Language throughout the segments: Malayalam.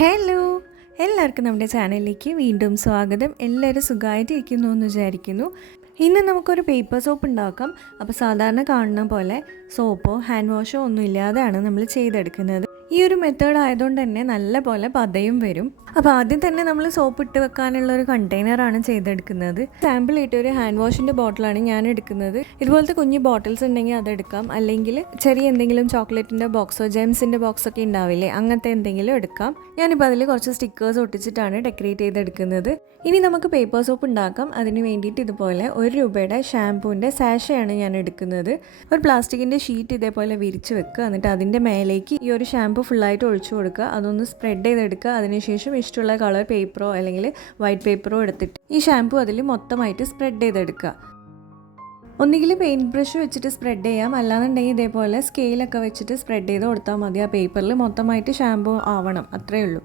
ഹലോ, എല്ലാവർക്കും നമ്മുടെ ചാനലിലേക്ക് വീണ്ടും സ്വാഗതം. എല്ലാവരും സുഖമായിട്ടിരിക്കുന്നു എന്ന് വിചാരിക്കുന്നു. ഇന്ന് നമുക്കൊരു പേപ്പർ സോപ്പ് ഉണ്ടാക്കാം. അപ്പോൾ സാധാരണ കാണുന്ന പോലെ സോപ്പോ ഹാൻഡ് വാഷോ ഒന്നും ഇല്ലാതെയാണ് നമ്മൾ ചെയ്തെടുക്കുന്നത്. ഈ ഒരു മെത്തേഡ് ആയതുകൊണ്ട് തന്നെ നല്ല പോലെ പതയും വരും. അപ്പോൾ ആദ്യം തന്നെ നമ്മൾ സോപ്പ് ഇട്ട് വെക്കാനുള്ള ഒരു കണ്ടെയ്നറാണ് ചെയ്തെടുക്കുന്നത്. സാമ്പിൾ ഇട്ട് ഒരു ഹാൻഡ് വാഷിൻ്റെ ബോട്ടിലാണ് ഞാൻ എടുക്കുന്നത്. ഇതുപോലത്തെ കുഞ്ഞു ബോട്ടിൽസ് ഉണ്ടെങ്കിൽ അതെടുക്കാം, അല്ലെങ്കിൽ ചെറിയ എന്തെങ്കിലും ചോക്ലേറ്റിൻ്റെ ബോക്സോ ജെംസിൻ്റെ ബോക്സൊക്കെ ഉണ്ടാവില്ലേ, അങ്ങനത്തെ എന്തെങ്കിലും എടുക്കാം. ഞാനിപ്പോൾ അതിൽ കുറച്ച് സ്റ്റിക്കേഴ്സ് ഒട്ടിച്ചിട്ടാണ് ഡെക്കറേറ്റ് ചെയ്തെടുക്കുന്നത്. ഇനി നമുക്ക് പേപ്പർ സോപ്പ് ഉണ്ടാക്കാം. അതിന് വേണ്ടിയിട്ട് ഇതുപോലെ ₹1 ഷാമ്പൂവിൻ്റെ സാഷയാണ് ഞാൻ എടുക്കുന്നത്. ഒരു പ്ലാസ്റ്റിക്കിൻ്റെ ഷീറ്റ് ഇതേപോലെ വിരിച്ച് വെക്കുക. എന്നിട്ട് അതിൻ്റെ മേലേക്ക് ഈ ഒരു ഷാമ്പൂ ഫുള്ളായിട്ട് ഒഴിച്ചു കൊടുക്കുക. അതൊന്ന് സ്പ്രെഡ് ചെയ്തെടുക്കുക. അതിനുശേഷം ഇഷ്ടമുള്ള കളർ പേപ്പറോ അല്ലെങ്കിൽ വൈറ്റ് പേപ്പറോ എടുത്തിട്ട് ഈ ഷാമ്പൂ അതിൽ മൊത്തമായിട്ട് സ്പ്രെഡ് ചെയ്തെടുക്കുക. ഒന്നുകിൽ പെയിൻറ്റ് ബ്രഷ് വെച്ചിട്ട് സ്പ്രെഡ് ചെയ്യാം, അല്ലാന്നുണ്ടെങ്കിൽ ഇതേപോലെ സ്കെയിലൊക്കെ വെച്ചിട്ട് സ്പ്രെഡ് ചെയ്ത് കൊടുത്താൽ മതി. ആ പേപ്പറിൽ മൊത്തമായിട്ട് ഷാമ്പൂ ആവണം, അത്രയേ ഉള്ളൂ.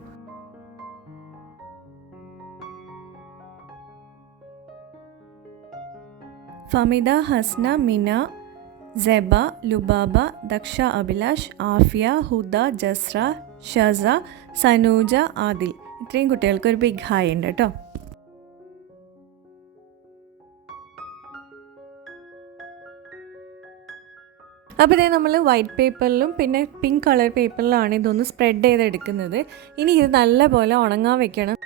ഫമിദ, ഹസ്ന, മിന, സെബ, ലുബാബ, ദക്ഷ, അഭിലാഷ്, ആഫിയ, ഹുദ, ജസ്ര, ഷസ, സനൂജ, ആദിൽ, ഇത്രയും കുട്ടികൾക്ക് ഒരു ബിഗ് ഹായ് ഉണ്ട് കേട്ടോ. അപ്പോൾ ഇതേ നമ്മൾ വൈറ്റ് പേപ്പറിലും പിന്നെ പിങ്ക് കളർ പേപ്പറിലാണ് ഇതൊന്ന് സ്പ്രെഡ് ചെയ്തെടുക്കുന്നത്. ഇനി ഇത് നല്ലപോലെ ഉണങ്ങാൻ വെക്കണം.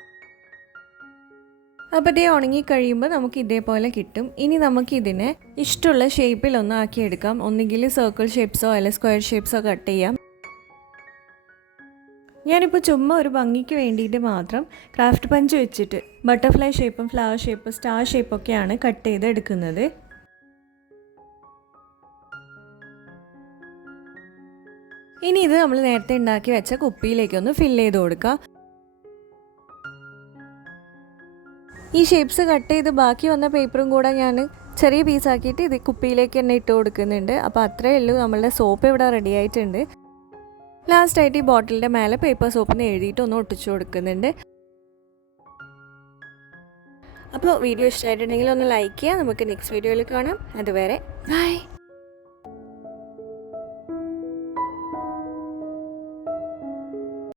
അപ്പോൾ ഇതേ ഉണങ്ങി കഴിയുമ്പോൾ നമുക്ക് ഇതേപോലെ കിട്ടും. ഇനി നമുക്കിതിനെ ഇഷ്ടമുള്ള ഷേപ്പിലൊന്ന് ആക്കിയെടുക്കാം. ഒന്നുകിൽ സർക്കിൾ ഷേപ്സോ അല്ലെങ്കിൽ സ്ക്വയർ ഷേപ്സോ കട്ട് ചെയ്യാം. ഞാനിപ്പോൾ ചുമ്മാ ഒരു ഭംഗിക്ക് വേണ്ടിയിട്ട് മാത്രം ക്രാഫ്റ്റ് പഞ്ച് വെച്ചിട്ട് ബട്ടർഫ്ലൈ ഷേപ്പും ഫ്ലവർ ഷേപ്പും സ്റ്റാർ ഷേപ്പൊക്കെയാണ് കട്ട് ചെയ്തെടുക്കുന്നത്. ഇനി ഇത് നമ്മൾ നേരത്തെ ഉണ്ടാക്കി വെച്ച കുപ്പിയിലേക്കൊന്ന് ഫില്ല് ചെയ്ത് കൊടുക്കുക. ഈ ഷേപ്സ് കട്ട് ചെയ്ത് ബാക്കി വന്ന പേപ്പറും കൂടെ ഞാൻ ചെറിയ പീസാക്കിയിട്ട് ഇത് കുപ്പിയിലേക്ക് തന്നെ ഇട്ട് കൊടുക്കുന്നുണ്ട്. അപ്പോൾ അത്രയേ ഉള്ളൂ, നമ്മളുടെ സോപ്പ് ഇവിടെ റെഡി ആയിട്ടുണ്ട്. ലാസ്റ്റായിട്ട് ഈ ബോട്ടിലിൻ്റെ മേലെ പേപ്പർ സോപ്പിന് എഴുതിയിട്ട് ഒന്ന് ഒട്ടിച്ചു കൊടുക്കുന്നുണ്ട്. അപ്പോൾ വീഡിയോ ഇഷ്ടമായിട്ടുണ്ടെങ്കിൽ ഒന്ന് ലൈക്ക് ചെയ്യുക. നമുക്ക് നെക്സ്റ്റ് വീഡിയോയിൽ കാണാം. അതുവരെ ബൈ.